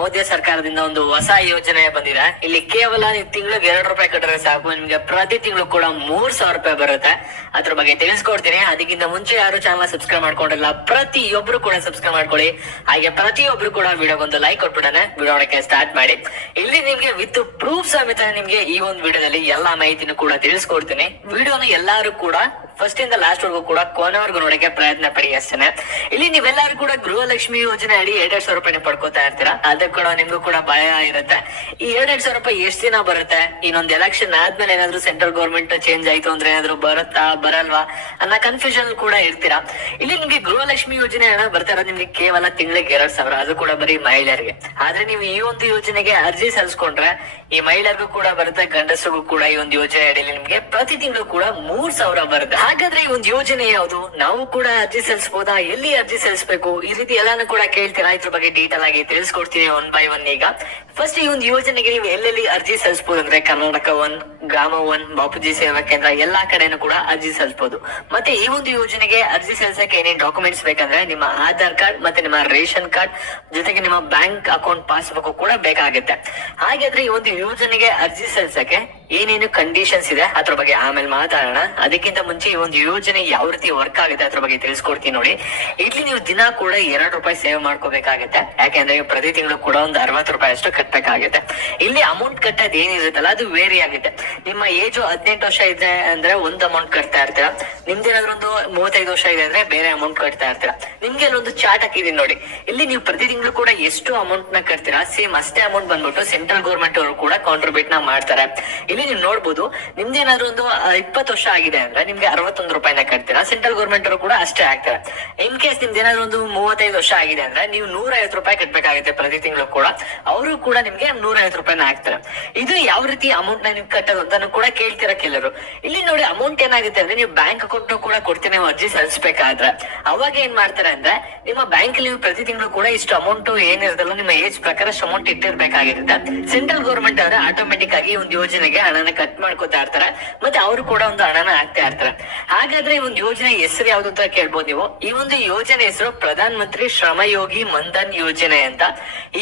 ಮೋದಿ ಸರ್ಕಾರದಿಂದ ಒಂದು ಹೊಸ ಯೋಜನೆ ಬಂದಿದೆ. ಇಲ್ಲಿ ಕೇವಲ ನೀವು ತಿಂಗಳಿಗೆ ಎರಡು ರೂಪಾಯಿ ಕಟ್ಟಿದ್ರೆ ಸಾಕು. ನಿಮ್ಗೆ ಪ್ರತಿ ತಿಂಗಳು ಕೂಡ ಮೂರ್ ಸಾವಿರ ರೂಪಾಯಿ ಬರುತ್ತೆ. ಅದ್ರ ಬಗ್ಗೆ ತಿಳಿಸ್ಕೊಡ್ತೀನಿ. ಅದಕ್ಕಿಂತ ಮುಂಚೆ ಯಾರು ಚಾನಲ್ ಸಬ್ಸ್ಕ್ರೈಬ್ ಮಾಡ್ಕೊಂಡಿಲ್ಲ, ಪ್ರತಿಯೊಬ್ರು ಕೂಡ ಸಬ್ಸ್ಕ್ರೈಬ್ ಮಾಡ್ಕೊಳ್ಳಿ. ಹಾಗೆ ಪ್ರತಿಯೊಬ್ರು ಕೂಡ ವಿಡಿಯೋಗೊಂದು ಲೈಕ್ ಕೊಟ್ಬಿಡನೆ ವಿಡಿಯೋ ನೋಡಕ್ಕೆ ಸ್ಟಾರ್ಟ್ ಮಾಡಿ. ಇಲ್ಲಿ ನಿಮ್ಗೆ ವಿತ್ ಪ್ರೂಫ್ ಸಮೇತ ನಿಮ್ಗೆ ಈ ಒಂದು ವಿಡಿಯೋದಲ್ಲಿ ಎಲ್ಲಾ ಮಾಹಿತಿನೂ ಕೂಡ ತಿಳಿಸ್ಕೊಡ್ತೀನಿ. ವಿಡಿಯೋನ ಎಲ್ಲಾರು ಕೂಡ ಫಸ್ಟ್ ಇಂದ ಲಾಸ್ಟ್ ವರ್ಗೂ ಕೂಡ ಕೊನೆವರೆಗೂ ನೋಡಕ್ಕೆ ಪ್ರಯತ್ನ ಪಡಿ ಅಷ್ಟೇನೆ. ಇಲ್ಲಿ ನೀವೆಲ್ಲರೂ ಕೂಡ ಗೃಹಲಕ್ಷ್ಮಿ ಯೋಜನೆ ಅಡಿ ಎರಡ್ ಸಾವಿರ ರೂಪಾಯಿ ಪಡ್ಕೋತಾ ಇರ್ತೀರಾ? ಅದಕ್ಕೆ ಕೂಡ ನಿಮ್ಗೂ ಕೂಡ ಭಯ ಇರುತ್ತೆ. ಈ ಎರಡ್ ಸಾವಿರ ರೂಪಾಯಿ ಎಷ್ಟು ದಿನ ಬರುತ್ತೆ? ಇನ್ನೊಂದು ಎಲೆಕ್ಷನ್ ಆದ್ಮೇಲೆ ಏನಾದ್ರು ಸೆಂಟ್ರಲ್ ಗೌರ್ಮೆಂಟ್ ಚೇಂಜ್ ಆಯ್ತು ಅಂದ್ರೆ ಏನಾದ್ರು ಬರುತ್ತಾ, ಬರಲ್ವಾ ಅನ್ನೋ ಕನ್ಫ್ಯೂಷನ್ ಕೂಡ ಇರ್ತೀರಾ? ಇಲ್ಲಿ ನಿಮ್ಗೆ ಗೃಹಲಕ್ಷ್ಮಿ ಯೋಜನೆ ಹಣ ಬರ್ತಾ ಇರೋದು ನಿಮ್ಗೆ ಕೇವಲ ತಿಂಗಳಿಗೆ ಎರಡ್ ಸಾವಿರ. ಅದು ಕೂಡ ಬರೀ ಮಹಿಳೆಯರಿಗೆ. ಆದ್ರೆ ನೀವು ಈ ಒಂದು ಯೋಜನೆಗೆ ಅರ್ಜಿ ಸಲ್ಲಿಸ್ಕೊಂಡ್ರೆ ಈ ಮಹಿಳೆಯರಿಗೂ ಕೂಡ ಬರುತ್ತೆ, ಗಂಡಸರಿಗೂ ಕೂಡ ಈ ಒಂದು ಯೋಜನೆ ಅಡಿಯಲ್ಲಿ ನಿಮ್ಗೆ ಪ್ರತಿ ತಿಂಗಳು ಕೂಡ ಮೂರ್ ಸಾವಿರ ಬರುತ್ತೆ. ಹಾಗಾದ್ರೆ ಈ ಒಂದು ಯೋಜನೆ ಯಾವುದು? ನಾವು ಕೂಡ ಅರ್ಜಿ ಸಲ್ಲಿಸಬಹುದಾ ಎಲ್ಲಿ ಅರ್ಜಿ ಸಲ್ಲಿಸಬೇಕು? ಈ ರೀತಿ ಎಲ್ಲಾನು ಕೂಡ ಕೇಳ್ತೀರಾ? ಇದ್ರ ಬಗ್ಗೆ ಡೀಟೇಲ್ ಆಗಿ ತಿಳಿಸ್ಕೊಡ್ತೀನಿ ಒನ್ ಬೈ ಒನ್ ಈಗ. ಫಸ್ಟ್ ಈ ಒಂದು ಯೋಜನೆಗೆ ನೀವು ಎಲ್ಲೆಲ್ಲಿ ಅರ್ಜಿ ಸಲ್ಲಿಸಬಹುದು ಅಂದ್ರೆ ಕರ್ನಾಟಕ ಒನ್ ಗ್ರಾಮ ಒನ್ ಬಾಪೂಜಿ ಸೇವಾ ಕೇಂದ್ರ ಎಲ್ಲಾ ಕಡೆನೂ ಕೂಡ ಅರ್ಜಿ ಸಲ್ಲಿಸಬಹುದು ಮತ್ತೆ ಈ ಒಂದು ಯೋಜನೆಗೆ ಅರ್ಜಿ ಸಲ್ಲಿಸಕ್ಕೆ ಏನೇನ್ ಡಾಕ್ಯುಮೆಂಟ್ಸ್ ಬೇಕಂದ್ರೆ ನಿಮ್ಮ ಆಧಾರ್ ಕಾರ್ಡ್ ಮತ್ತೆ ನಿಮ್ಮ ರೇಷನ್ ಕಾರ್ಡ್ ಜೊತೆಗೆ ನಿಮ್ಮ ಬ್ಯಾಂಕ್ ಅಕೌಂಟ್, ಪಾಸ್ಬುಕ್ ಕೂಡ ಬೇಕಾಗುತ್ತೆ. ಹಾಗಾದ್ರೆ ಈ ಒಂದು ಯೋಜನೆಗೆ ಅರ್ಜಿ ಸಲ್ಲಿಸಕ್ಕೆ ಏನೇನು ಕಂಡೀಷನ್ಸ್ ಇದೆ? ಅದ್ರ ಬಗ್ಗೆ ಆಮೇಲೆ ಮಾತಾಡೋಣ. ಅದಕ್ಕಿಂತ ಮುಂಚೆ ಒಂದು ಯೋಜನೆ ಯಾವ ರೀತಿ ವರ್ಕ್ ಆಗುತ್ತೆ ಅದ್ರ ಬಗ್ಗೆ ತಿಳಿಸ್ಕೊಡ್ತೀನಿ ನೋಡಿ. ಇಲ್ಲಿ ನೀವು ದಿನ ಕೂಡ ಎರಡು ರೂಪಾಯಿ ಸೇವ್ ಮಾಡ್ಕೋಬೇಕಾಗುತ್ತೆ. ಯಾಕೆಂದ್ರೆ ಪ್ರತಿ ತಿಂಗಳು ಕೂಡ ಒಂದು ಅರವತ್ತು ರೂಪಾಯಿ ಅಷ್ಟು ಕಟ್ಟಬೇಕಾಗುತ್ತೆ ಇಲ್ಲಿ ಅಮೌಂಟ್ ಕಟ್ಟೋದು ಏನಿರುತ್ತಲ್ಲ, ಅದು ವೇರಿ ಆಗುತ್ತೆ. ನಿಮ್ಮ ಏಜ್ ಹದಿನೆಂಟು ವರ್ಷ ಇದೆ ಅಂದ್ರೆ ಒಂದು ಅಮೌಂಟ್ ಕಟ್ತಾ ಇರ್ತೀರ. ನಿಮ್ದೇನಾದ್ರೂ ಒಂದು ಮೂವತ್ತೈದು ವರ್ಷ ಇದೆ ಅಂದ್ರೆ ಬೇರೆ ಅಮೌಂಟ್ ಕಟ್ತಾ ಇರ್ತೀರಾ. ನಿಮ್ಗೆ ಒಂದು ಚಾರ್ಟ್ ಹಾಕಿದೀನಿ ನೋಡಿ. ಇಲ್ಲಿ ನೀವು ಪ್ರತಿ ತಿಂಗಳು ಕೂಡ ಎಷ್ಟು ಅಮೌಂಟ್ನ ಕಟ್ತೀರಾ ಸೇಮ್ ಅಷ್ಟೇ ಅಮೌಂಟ್ ಬಂದ್ಬಿಟ್ಟು ಸೆಂಟ್ರಲ್ ಗೌರ್ಮೆಂಟ್ ಅವರು ಕೂಡ ಕಾಂಟ್ರಿಬ್ಯೂಟ್ನ ಮಾಡ್ತಾರೆ. ಇಲ್ಲಿ ನೀವು ನೋಡ್ಬೋದು, ನಿಮ್ದೇನಾದ್ರೂ ಒಂದು ಇಪ್ಪತ್ತು ವರ್ಷ ಆಗಿದೆ ಅಂದ್ರೆ ನಿಮ್ಗೆ ಅರವತ್ತೊಂದು ರೂಪಾಯಿನ ಕಟ್ತೀರಾ? ಸೆಂಟ್ರಲ್ ಗೌರ್ಮೆಂಟ್ ಅವರು ಕೂಡ ಅಷ್ಟೇ ಹಾಕ್ತಾರೆ. ಇನ್ ಕೇಸ್ ನಿಮ್ದು ಏನಾದ್ರು ಒಂದು ಮೂವತ್ತೈದು ವರ್ಷ ಆಗಿದೆ ಅಂದ್ರೆ ನೀವು ನೂರ ಐವತ್ತು ರೂಪಾಯಿ ಕಟ್ಬೇಕಾಗುತ್ತೆ ಪ್ರತಿ ತಿಂಗಳು ಕೂಡ. ಅವರು ಕೂಡ ನಿಮ್ಗೆ ನೂರ ಐವತ್ತು ರೂಪಾಯಿನ ಹಾಕ್ತಾರೆ. ಇದು ಯಾವ ರೀತಿ ಅಮೌಂಟ್ನ ನೀವು ಕಟ್ಟೋದು ಅಂತಾನು ಕೂಡ ಕೇಳ್ತೀರಾ ಕೆಲವರು. ಇಲ್ಲಿ ನೋಡಿ ಅಮೌಂಟ್ ಏನಾಗುತ್ತೆ ಅಂದ್ರೆ ನೀವು ಬ್ಯಾಂಕ್ ಅಕೌಂಟ್ ಕೂಡ ಕೊಡ್ತೀನಿ ಅರ್ಜಿ ಸಲ್ಲಿಸಬೇಕಾದ್ರೆ. ಅವಾಗ ಏನ್ ಮಾಡ್ತಾರೆ ಅಂದ್ರೆ ನಿಮ್ಮ ಬ್ಯಾಂಕ್ ನೀವು ಪ್ರತಿ ತಿಂಗಳು ಕೂಡ ಇಷ್ಟು ಅಮೌಂಟ್ ಏನಿರೋದಲ್ಲ ನಿಮ್ಮ ಏಜ್ ಪ್ರಕಾರ ಅಮೌಂಟ್ ಇಟ್ಟಿರ್ಬೇಕಾಗಿರುತ್ತೆ. ಸೆಂಟ್ರಲ್ ಗೌರ್ಮೆಂಟ್ ಅವರು ಆಟೋಮೆಟಿಕ್ ಆಗಿ ಒಂದು ಯೋಜನೆಗೆ ಹಣನ ಕಟ್ ಮಾಡ್ಕೋತಾ ಇರ್ತಾರೆ. ಮತ್ತೆ ಅವರು ಕೂಡ ಒಂದು ಹಣನ ಹಾಕ್ತಾ ಇರ್ತಾರೆ. ಹಾಗಾದ್ರೆ ಈ ಒಂದು ಯೋಜನೆ ಹೆಸರು ಯಾವ್ದು ಅಂತ ಕೇಳ್ಬೋದು ನೀವು? ಈ ಒಂದು ಯೋಜನೆ ಹೆಸರು ಪ್ರಧಾನ ಮಂತ್ರಿ ಶ್ರಮಯೋಗಿ ಮನ್ಧನ್ ಯೋಜನೆ ಅಂತ.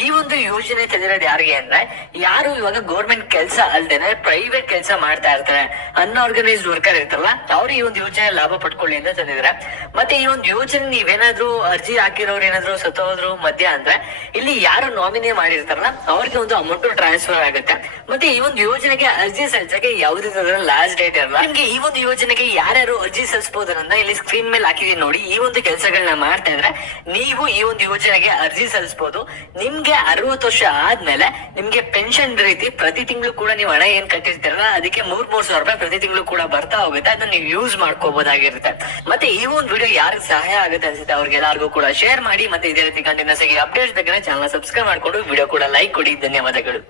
ಈ ಒಂದು ಯೋಜನೆ ತಂದಿರೋದು ಯಾರಿಗೆ ಅಂದ್ರೆ, ಯಾರು ಇವಾಗ ಗೌರ್ಮೆಂಟ್ ಕೆಲಸ ಅಲ್ದೇನೆ ಪ್ರೈವೇಟ್ ಕೆಲಸ ಮಾಡ್ತಾ ಇರ್ತಾರೆ ಅನ್ಆರ್ಗನೈಸ್ಡ್ ವರ್ಕರ್ ಇರ್ತಾರಲ್ಲ, ಅವ್ರು ಈ ಒಂದು ಯೋಜನೆ ಲಾಭ ಪಡ್ಕೊಳ್ಳಿ ಅಂತ ತಂದಿದ್ರೆ ಮತ್ತೆ ಈ ಒಂದು ಯೋಜನೆ ನೀವೇನಾದ್ರೂ ಅರ್ಜಿ ಹಾಕಿರೋರು ಏನಾದ್ರು ಸತ್ತೋದ್ರು ಮಧ್ಯ ಅಂದ್ರೆ, ಇಲ್ಲಿ ಯಾರು ನಾಮಿನಿ ಮಾಡಿರ್ತಾರಲ್ಲ, ಅವ್ರಿಗೆ ಒಂದು ಅಮೌಂಟ್ ಟ್ರಾನ್ಸ್ಫರ್ ಆಗುತ್ತೆ. ಮತ್ತೆ ಈ ಒಂದು ಯೋಜನೆಗೆ ಅರ್ಜಿ ಸಲ್ಲಿಸಕ್ಕೆ ಯಾವುದೇ ಲಾಸ್ಟ್ ಡೇಟ್ ಇರಲ್ಲ ನಿಮ್ಗೆ ಈ ಒಂದು ಯೋಜನೆಗೆ ಯಾರ್ಯಾರು ಅರ್ಜಿ ಸಲ್ಲಿಸಬಹುದು ಅನ್ನೋದನ್ನ ಇಲ್ಲಿ ಸ್ಕ್ರೀನ್ ಮೇಲೆ ಹಾಕಿದೀನಿ ನೋಡಿ. ಈ ಒಂದು ಕೆಲಸಗಳನ್ನ ಮಾಡ್ತಾ ಇದ್ರೆ ನೀವು ಈ ಒಂದು ಯೋಜನೆಗೆ ಅರ್ಜಿ ಸಲ್ಲಿಸಬಹುದು ನಿಮ್ಗೆ ಅರವತ್ತು ವರ್ಷ ಆದ್ಮೇಲೆ ನಿಮ್ಗೆ ಪೆನ್ಷನ್ ರೀತಿ ಪ್ರತಿ ತಿಂಗಳು ಕೂಡ ನೀವು ಹಣ ಏನ್ ಕಟ್ಟಿರ್ತೀರಲ್ಲ, ಅದಕ್ಕೆ ಮೂರ್ ಮೂರ್ ಸಾವಿರ ರೂಪಾಯಿ ಪ್ರತಿ ತಿಂಗಳು ಕೂಡ ಬರ್ತಾ ಹೋಗುತ್ತೆ. ಅದನ್ನ ನೀವು ಯೂಸ್ ಮಾಡ್ಕೋಬಹುದಾಗಿರುತ್ತೆ ಮತ್ತೆ ಈ ಒಂದು ವಿಡಿಯೋ ಯಾರಿಗೆ ಸಹಾಯ ಆಗುತ್ತೆ ಅನ್ಸುತ್ತೆ ಅವ್ರಿಗೆಲ್ಲರಿಗೂ ಕೂಡ ಶೇರ್ ಮಾಡಿ. ಮತ್ತೆ ಇದೇ ರೀತಿ ಕಂಟಿನ್ಯೂಸ್ ಆಗಿ ಅಪ್ಡೇಟ್ಸ್ ಬೇಕಾದ್ರೆ ಚಾನಲ್ ಸಬ್ಸ್ಕ್ರೈಬ್ ಮಾಡ್ಕೊಂಡು ವಿಡಿಯೋ ಕೂಡ ಲೈಕ್ ಕೊಡಿ. ಧನ್ಯವಾದಗಳು.